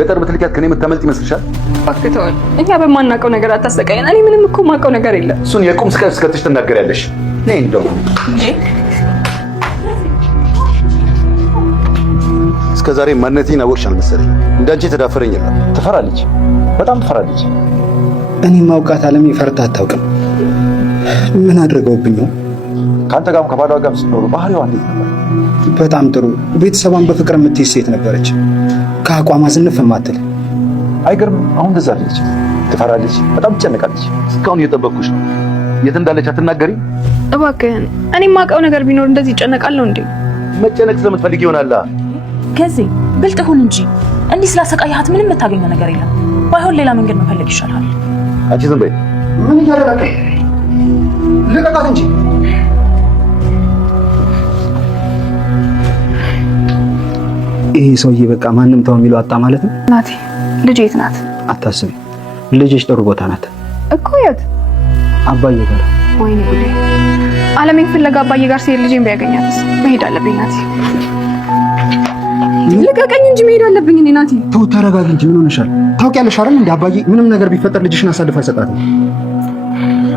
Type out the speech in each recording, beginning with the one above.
ገጠር በትልቂያት ከኔ የምታመልጥ ይመስልሻል? አክተዋል። እኛ በማናውቀው ነገር አታሰቃየን። እኔ ምንም እኮ ማውቀው ነገር የለም። እሱን የቁም ስቃይ እስከትሽ ትናገሪያለሽ። ነይ እንደው እስከ ዛሬ ማንነቴን አወቅሽ አልመሰለኝ። እንዳንቺ ተዳፈረኝ የለም። ትፈራለች፣ በጣም ትፈራለች። እኔ ማውቃት አለም ፈርታ አታውቅም። ምን አድርገውብኝ ነው? ከአንተ ጋርም ከባሏ ጋርም ስትኖሩ ባህሪዋ እንዴት ነበር? በጣም ጥሩ። ቤተሰቧን በፍቅር የምትይዝ ሴት ነበረች። ከአቋሟ ዝንፍ የማትል። አይገርምም? አሁን እንደዛ አለች። ትፈራለች፣ በጣም ትጨነቃለች። እስካሁን እየጠበቅኩሽ ነው። የት እንዳለች አትናገሪ? እባክህን። እኔ ማውቀው ነገር ቢኖር እንደዚህ ይጨነቃለሁ እንዴ? መጨነቅ ስለምትፈልጊ ይሆናል። ከዚህ ብልጥ ሁን እንጂ እንዲህ ስላሰቃያት ምንም የምታገኘው ነገር የለም። ባይሆን ሌላ መንገድ መፈለግ ይሻላል። አንቺ ዝም በይ። ምን እያደረገ? ልቀቃት እንጂ። ይሄ ሰውዬ በቃ ማንም ተው የሚለው አጣ ማለት ነው። ናቲ ልጅ የት ናት? አታስቢ፣ ልጅሽ ጥሩ ቦታ ናት እኮ። የት? አባዬ ጋር። ወይኔ ጉዴ! አለሜን ፍለጋ አባዬ ጋር ሲሄድ ልጄን ቢያገኛትስ? መሄድ አለብኝ ናቲ። ልቀቀኝ እንጂ መሄድ አለብኝ እኔ ናቲ። ተው ተረጋጊ እንጂ። ምን ሆነሻል? ታውቂያለሽ አይደል እንደ አባዬ ምንም ነገር ቢፈጠር ልጅሽን አሳልፍ አልሰጣትም።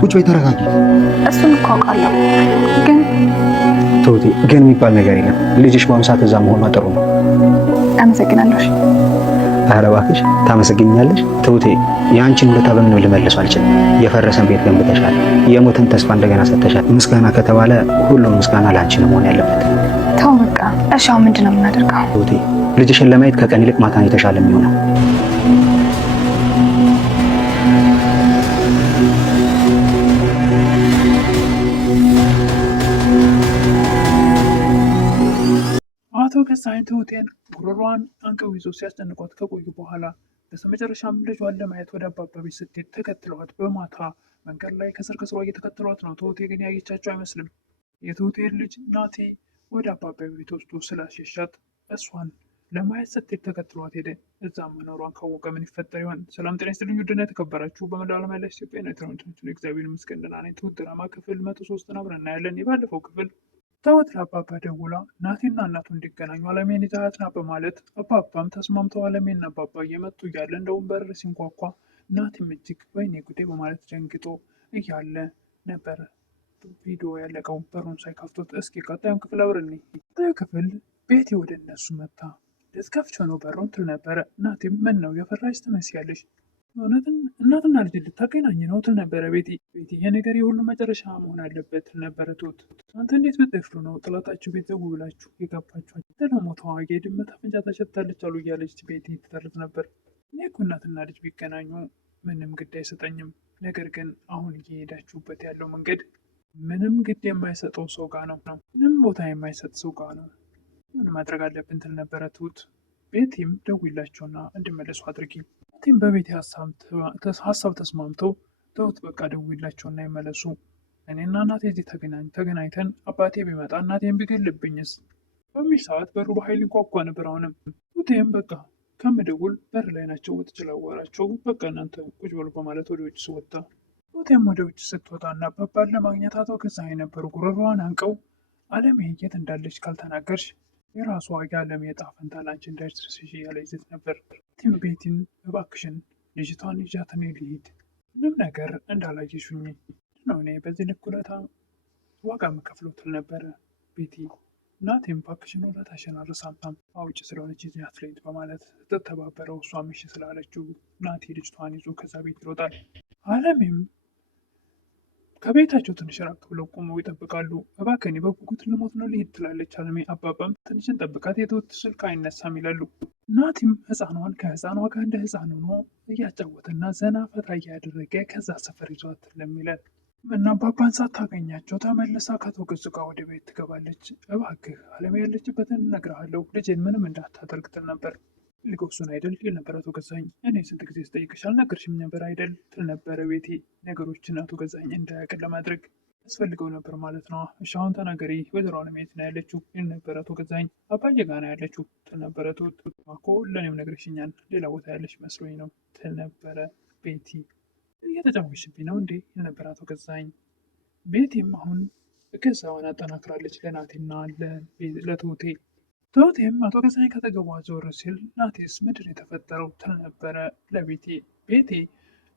ቁጭ በይ ተረጋጊ። እሱን እኮ አውቃለሁ፣ ግን ተውቴ፣ ግን የሚባል ነገር የለም። ልጅሽ በአሁኑ ሰዓት እዛ መሆኗ ጥሩ ነው። አመሰግናለሁ። ኧረ እባክሽ ታመሰግኛለሽ። ተውቴ፣ የአንቺን ውለታ በምንም ልመልሰው አልችልም። የፈረሰን ቤት ገንብተሻል፣ የሞትን ተስፋ እንደገና ሰጥተሻል። ምስጋና ከተባለ ሁሉም ምስጋና ለአንቺ ነው መሆን ያለበት። ተው በቃ። እሺ አሁን ምንድን ነው የምናደርገው? ተውቴ፣ ልጅሽን ለማየት ከቀን ይልቅ ማታ የተሻለ የሚሆነው። አቶ ገዛኸኝ ትሁቴን ጉሮሯን አንቀው ይዞ ሲያስጨንቋት ከቆዩ በኋላ በስተመጨረሻም ልጇን ለማየት ወደ አባባ ቤት ስትሄድ ተከትለዋት በማታ መንገድ ላይ ከስር ከስሯ እየተከተሏት ነው። ትሁቴ ግን ያየቻቸው አይመስልም። የትሁቴን ልጅ ናቲ ወደ አባባ ቤት ወስዶ ስላሸሻት እሷን ለማየት ስትሄድ ተከትሏት ሄደ። እዛ መኖሯን ካወቀ ምን ይፈጠር ይሆን? ሰላም ጤና ይስጥልኝ ውድና የተከበራችሁ በመላው ዓለም ያላችሁ ኢትዮጵያውያን ኤርትራውያን እግዚአብሔር ይመስገን ደህና ነኝ። ትሁት ድራማ ክፍል 103 አብረን እናያለን። የባለፈው ክፍል ትሁት ለአባባ ደውላ ናቲና እናቱ እንዲገናኙ አለሜን ይዛት ና በማለት አባባም ተስማምተው አለሜና አባባ እየመጡ እያለ እንደውም በር ሲንኳኳ ናቲም እጅግ ወይኔ ጉዴ በማለት ደንግጦ እያለ ነበር ቪዲዮ ያለቀው። በሩን ሳይከፍቱት እስኪ ቀጣዩን ክፍል አብረን ቀጣዩ ክፍል ቤቲ ወደ እነሱ መጣ። ልትከፍቸው ነው በሩን ትል ነበረ። ናቲም ምን ነው የፈራሽ ትመስያለሽ? እውነትን እናትና ልጅ ልታገናኝ ነው ትል ነበረ ቤቲ። ይሄ ነገር የሁሉ መጨረሻ መሆን አለበት ትል ነበረ ትሁት። አንተ እንዴት ብትደፍሩ ነው ጥላታችሁ ቤት ዘው ብላችሁ የገባችሁ? ደግሞ ተዋጊ ድመት አፍንጫ ታሸታለች አሉ እያለች ቤቲ ትተርት ነበር። እኔ እኮ እናትና ልጅ ቢገናኙ ምንም ግድ አይሰጠኝም። ነገር ግን አሁን እየሄዳችሁበት ያለው መንገድ ምንም ግድ የማይሰጠው ሰው ጋር ነው፣ ምንም ቦታ የማይሰጥ ሰው ጋር ነው። ምን ማድረግ አለብን ትል ነበረ ትሁት። ቤቲም ደውላቸውና እንዲመለሱ አድርጊ። ቤቲም በቤቲ ሀሳብ ተስማምተው ትሁት በቃ ደውላቸውና ይመለሱ። እኔና እናቴ እዚህ ተገናኝተን አባቴ ቢመጣ እናቴን ቢገልብኝስ በሚል ሰዓት በሩ በኃይል ይንኳኳ ነበር። አሁንም ትሁቴም በቃ ከምደውል በር ላይ ናቸው ወጥቼ ላዋራቸው፣ በቃ እናንተ ቁጭ በሉ በማለት ወደ ውጭ ስወጣ ትሁቴም ወደ ውጭ ስትወጣ እና አባባን ለማግኘት አቶ ገዛኸኝ ነበሩ ጉሮሯን አንቀው አለሜ የት እንዳለች ካልተናገርሽ የራሷ የዓለም የዕጣ ፈንታ ላንቺ እንዳይደርስሽ እያለ ይዘት ነበር። ቲም ቤቲን እባክሽን ልጅቷን ይዣት እኔ ልሂድ፣ ምንም ነገር እንዳላየሽኝ ነው እኔ በዚህ ልክ ውለታ ዋጋ የምከፍለው ትል ነበረ ቤቲ። ናቲም እባክሽን ውለታሽን አልረሳም፣ አውጭ ስለሆነች ይዣት ልሂድ በማለት ስትተባበረው እሷም እሺ ስላለችው ናቲ ልጅቷን ይዞ ከዛ ቤት ይሮጣል። አለሜም ከቤታቸው ትንሽ ራቅ ብለው ቆመው ይጠብቃሉ። እባክህ በጉጉት ልሞት ነው ልሂድ ትላለች አለሜ። አባባም ትንሽን ጠብቃት የትሁት ስልክ አይነሳም ይላሉ። ናቲም ህፃኗን ከህፃኗ ጋር እንደ ህፃን ሆኖ እያጫወተና ዘና ፈታ እያደረገ ከዛ ሰፈር ይዟት ለሚላል እና አባባን ሳታገኛቸው ተመልሳ ከአቶ ገዙ ጋር ወደ ቤት ትገባለች። እባክህ አለሜ ያለችበትን እነግርሃለሁ፣ ልጄን ምንም እንዳታደርግ ትል ነበር። ልጎሱን አይደል ይል ነበር አቶ ገዛኸኝ። እኔ ስንት ጊዜ ስጠይቅሽ አልነገርሽም ነበር አይደል ትል ነበረ ቤቲ። ነገሮችን አቶ ገዛኸኝ እንዳያውቅ ለማድረግ ያስፈልገው ነበር ማለት ነው። እሺ አሁን ተናገሪ፣ ወይዘሮ አለሜ የት ነው ያለችው ይል ነበር አቶ ገዛኸኝ። አባዬ ጋር ነው ያለችው ትል ነበረ ትሁት። እኮ ለእኔም ነግረሽኛል፣ ሌላ ቦታ ያለች መስሎኝ ነው ትል ነበረ ቤቲ። እየተጫወትሽብኝ ነው እንዴ ይል ነበር አቶ ገዛኸኝ። ቤቲም አሁን እገዛዋን አጠናክራለች ለናቴና ለትሁቴ። ትሁቴም አቶ ገዛኸኝ ከተገቧ ዞር ሲል ናቴስ ምንድን የተፈጠረው ትል ነበረ ለቤቴ። ቤቴ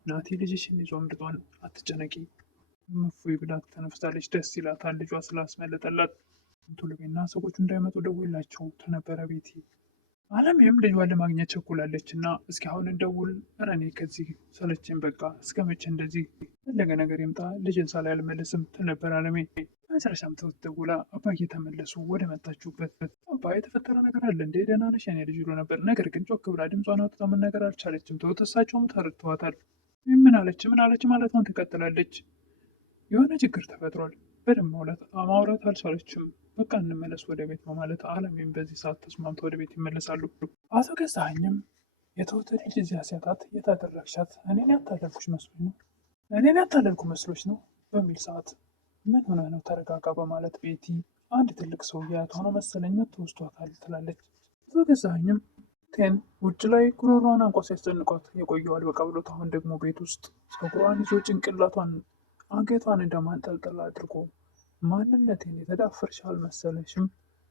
ናቴ ልጅሽን ይዞ አምልጧል፣ አትጨነቂ እፎይ ብላ ተነፍሳለች። ደስ ይላታል ልጇ ስላስመለጠላት። ቶሎ በይና ሰዎቹ እንዳይመጡ ደውላቸው ትል ነበረ ቤቴ። አለሜም ልጇን ለማግኘት ቸኩላለች እና እስኪ አሁን እንደውል፣ ኧረ እኔ ከዚህ ሰለቸኝ በቃ እስከ መቼ እንደዚህ ፈለገ ነገር ይምጣ ልጅን ሳላይ አልመለስም ትል ነበር አለሜ። መጨረሻም ትሁት ደውላ አባዬ ተመለሱ ወደ መጣችሁበት። አባ የተፈጠረ ነገር አለ እንዴ ደህና ነሽ የኔ ልጅ ብሎ ነበር። ነገር ግን ጮክ ብላ ድምጿን አውጥታ መናገር አልቻለችም። ትሁት እሳቸውም ተረድተዋታል። ምን አለች ማለቷን ትቀጥላለች። የሆነ ችግር ተፈጥሯል በደንብ ማውራት አልቻለችም። በቃ እንመለስ ወደ ቤት በማለት አለሜም በዚህ ሰዓት ተስማምቶ ወደ ቤት ይመለሳሉ። አቶ ገዛኸኝም የትሁት ልጅ እዚያ ሲያጣት የታደረግሻት እኔን ያታለልኩ መስሎች ነው በሚል ሰዓት ምን ሆነ ነው ተረጋጋ በማለት ቤቲ አንድ ትልቅ ሰው ያት ሆኖ መሰለኝ መጥቶ ወስዷታል ትላለች። አቶ ገዛኸኝም ቴን ውጭ ላይ ጉሮሯን አንቋ ሲያስጨንቋት የቆየዋል በቃ ብሎት አሁን ደግሞ ቤት ውስጥ ፀጉሯን ይዞ ጭንቅላቷን አንገቷን እንደማንጠልጠል አድርጎ ማንነቴን የተዳፈርሽ አልመሰለሽም?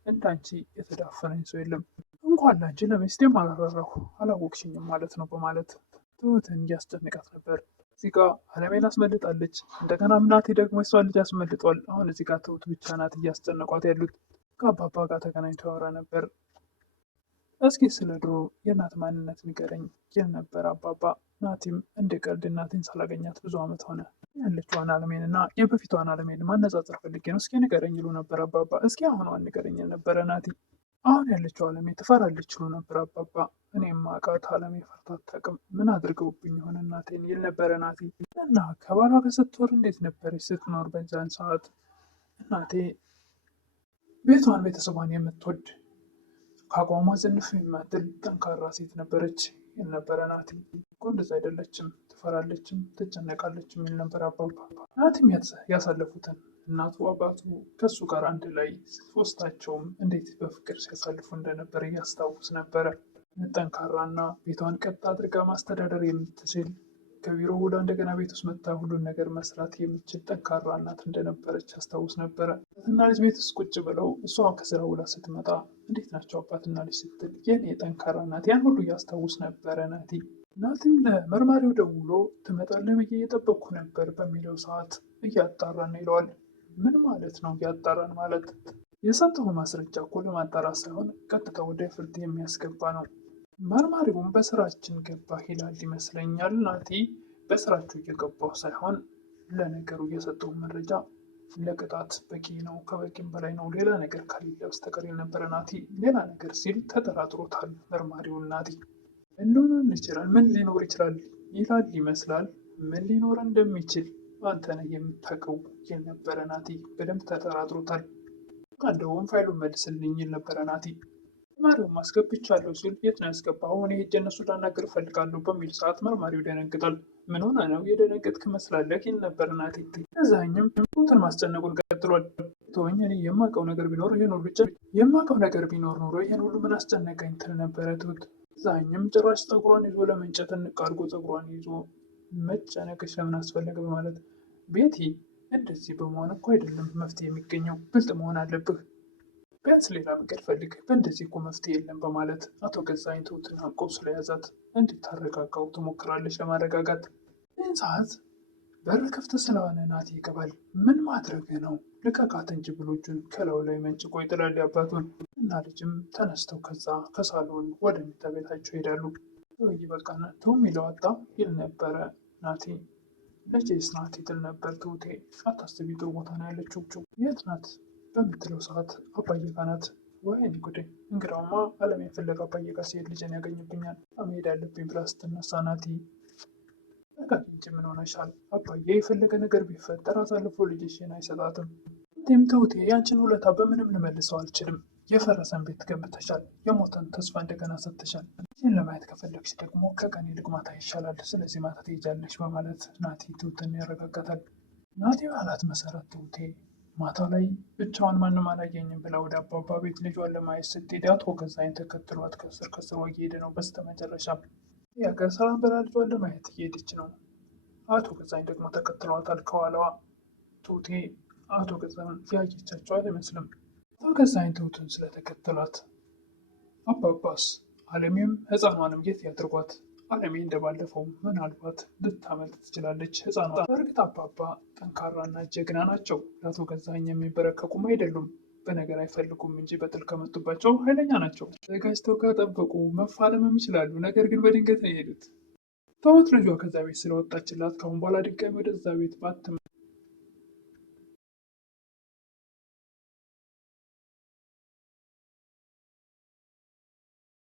እንዳንቺ የተዳፈረኝ ሰው የለም። እንኳን ላንቺ ለሚስቴም አላራራሁ አላወቅሽኝም ማለት ነው በማለት ትሁትን እያስጨንቃት ነበር። እዚህ ጋ አለሜን አስመልጣለች። እንደገና እናቴ ደግሞ የሷን ልጅ አስመልጧል። አሁን እዚህ ጋር ትሁት ብቻ ናት እያስጨነቋት ያሉት። ከአባባ ጋር ተገናኝቶ ያወራ ነበር። እስኪ ስለ ድሮ የእናት ማንነት ንገረኝ ይል ነበር አባባ። ናቲም እንደ ቀልድ እናቴን ሳላገኛት ብዙ ዓመት ሆነ፣ ያለችዋን አለሜን እና የበፊቷን አለሜን ማነጻጸር ፈልጌ ነው፣ እስኪ ንገረኝ ይሉ ነበር አባባ። እስኪ አሁኗን ንገረኝ ነበረ ናቲ። አሁን ያለችው አለሜ ትፈራለች ይሉ ነበር አባባ። እኔም ማውቃት አለሜ ፈርታ አታውቅም፣ ምን አድርገውብኝ የሆነ እናቴን ይል ነበረ ናቲ። እና ከባሏ ጋር ስትኖር እንዴት ነበረች ስትኖር በዛን ሰዓት? እናቴ ቤቷን ቤተሰቧን የምትወድ ከአቋሟ ዝንፍ የማትል ጠንካራ ሴት ነበረች ይል ነበረ ናቲ። እኮ እንደዛ አይደለችም፣ ትፈራለችም ትጨነቃለችም ይል ነበር አባባ። ናቲም ያሳለፉትን እናቱ አባቱ ከሱ ጋር አንድ ላይ ሶስታቸውም እንዴት በፍቅር ሲያሳልፉ እንደነበረ እያስታውስ ነበረ። ጠንካራና ቤቷን ቀጥ አድርጋ ማስተዳደር የምትችል ከቢሮ ውላ እንደገና ቤት ውስጥ መታ ሁሉን ነገር መስራት የምችል ጠንካራ እናት እንደነበረች ያስታውስ ነበረ። አባትና ልጅ ቤት ውስጥ ቁጭ ብለው እሷ ከስራ ውላ ስትመጣ እንዴት ናቸው አባትና ልጅ ስትል የኔ ጠንካራ እናት ያን ሁሉ እያስታውስ ነበረ ናቲ። ናቲም ለመርማሪው ደውሎ ትመጣለህ ብዬ እየጠበቅኩ ነበር በሚለው ሰዓት እያጣራን ይለዋል። ምን ማለት ነው እያጣራን ማለት? የሰጠው ማስረጃ እኮ ለማጣራት ሳይሆን ቀጥታ ወደ ፍርድ የሚያስገባ ነው። መርማሪውም በስራችን ገባ ይላል ይመስለኛል። ናቲ በስራችሁ እየገባው ሳይሆን ለነገሩ እየሰጠው መረጃ ለቅጣት በቂ ነው፣ ከበቂም በላይ ነው፣ ሌላ ነገር ከሌለ በስተቀር የነበረ ናቲ ሌላ ነገር ሲል ተጠራጥሮታል መርማሪውን ናቲ። ሊሆን ይችላል ምን ሊኖር ይችላል ይላል ይመስላል። ምን ሊኖር እንደሚችል አንተ ነህ የምታውቀው ይል ነበረ ናቲ። በደንብ ተጠራጥሮታል። እንደውም ፋይሉን መልስልኝ ይል ነበረ ናቲ። መርማሪውም አስገብቻለሁ ሲል የት ነው ያስገባኸው? እኔ ሄጄ እነሱን ላናግር እፈልጋለሁ በሚል ሰዓት መርማሪው ይደነግጣል። ምን ሆነ ነው የደነገጥክ መስላለህ ይል ነበር ናቲ። ከዛኝም ትሁትን ማስጨነቁን ቀጥሏል። ተወኝ፣ እኔ የማውቀው ነገር ቢኖር ይህን ሁሉ የማውቀው ነገር ቢኖር ኖሮ ይህን ሁሉ ምን አስጨነቀኝ ትል ነበረ ትሁት። ከዛኝም ጭራሽ ፀጉሯን ይዞ ለመንጨት እንቃርጎ ፀጉሯን ይዞ መጨነቅሽ ለምን አስፈለገ በማለት ቤቲ እንደዚህ በመሆን እኮ አይደለም መፍትሄ የሚገኘው፣ ብልጥ መሆን አለብህ፣ ቢያንስ ሌላ መንገድ ፈልግ፣ በእንደዚህ እኮ መፍትሄ የለም በማለት አቶ ገዛኸኝ ትሁትን አንቆ ስለያዛት እንድታረጋጋው ትሞክራለች ለማረጋጋት። ይህን ሰዓት በር ክፍት ስለሆነ ናቲ ይገባል። ምን ማድረግ ነው? ልቀቃት እንጂ ብሎ እጁን ከላዩ ላይ መንጭቆ ይጥላል አባቱን እና ልጅም ተነስተው ከዛ ከሳሎን ወደ መኝታ ቤታቸው ይሄዳሉ። ወይ በቃ ተው የሚለው አጣ ይል ነበረ ናቲ። ልጄስ ናት ይትል ነበር ትሁቴ። አታስቢ ጥሩ ቦታ ነው ያለችው። የት ናት በምትለው ሰዓት አባዬ ጋ ናት። ወይኔ ጉዴ! እንግዳውማ አለሜን ፍለጋ አባዬ ጋር ሲሄድ ልጄን ያገኝብኛል፣ መሄድ ያለብኝ ብላ ስትነሳ ናቲ ነቃቂ እንጂ ምን ሆነሻል? አባዬ የፈለገ ነገር ቢፈጠር አሳልፎ ልጅሽን አይሰጣትም። እንዴም ትሁቴ ያንቺን ውለታ በምንም ልመልሰው አልችልም። የፈረሰን ቤት ገንብተሻል፣ የሞተን ተስፋ እንደገና ሰጥተሻል። ይህን ለማየት ከፈለግሽ ደግሞ ከቀን ይልቅ ማታ ይሻላል፣ ስለዚህ ማታ ትሄጃለሽ በማለት ናቲ ትሁትን ያረጋጋታል። ናቲ ባላት መሰረት ትሁቴ ማታ ላይ ብቻዋን ማንም አላየኝም ብላ ወደ አባባ ቤት ልጇን ለማየት ስትሄድ አቶ ገዛኸኝ ተከትሏት ከስር ከስሯ እየሄደ ነው። በስተመጨረሻ ከሰላም በላ ልጇን ለማየት እየሄደች ነው። አቶ ገዛኸኝ ደግሞ ተከትሏታል ከኋላዋ። ትሁቴ አቶ ገዛኸኝ ያየቻቸው አይመስልም። አቶ ገዛኸኝ ትሁትን ስለተከተሏት አባባስ አለሜም ህፃኗንም የት ያድርጓት? አለሜ እንደባለፈው ምናልባት ልታመልጥ ትችላለች። ህፃኗ በእርግጥ አባባ ጠንካራና ጀግና ናቸው። ለአቶ ገዛኸኝ የሚበረከቁም አይደሉም። በነገር አይፈልጉም እንጂ በጥል ከመጡባቸው ኃይለኛ ናቸው። ተዘጋጅተው ከጠበቁ መፋለምም ይችላሉ። ነገር ግን በድንገት ነው የሄዱት። ተውት፣ ልጇ ከዛ ቤት ስለወጣችላት ከአሁን በኋላ ድጋሚ ወደዛ ቤት ባትም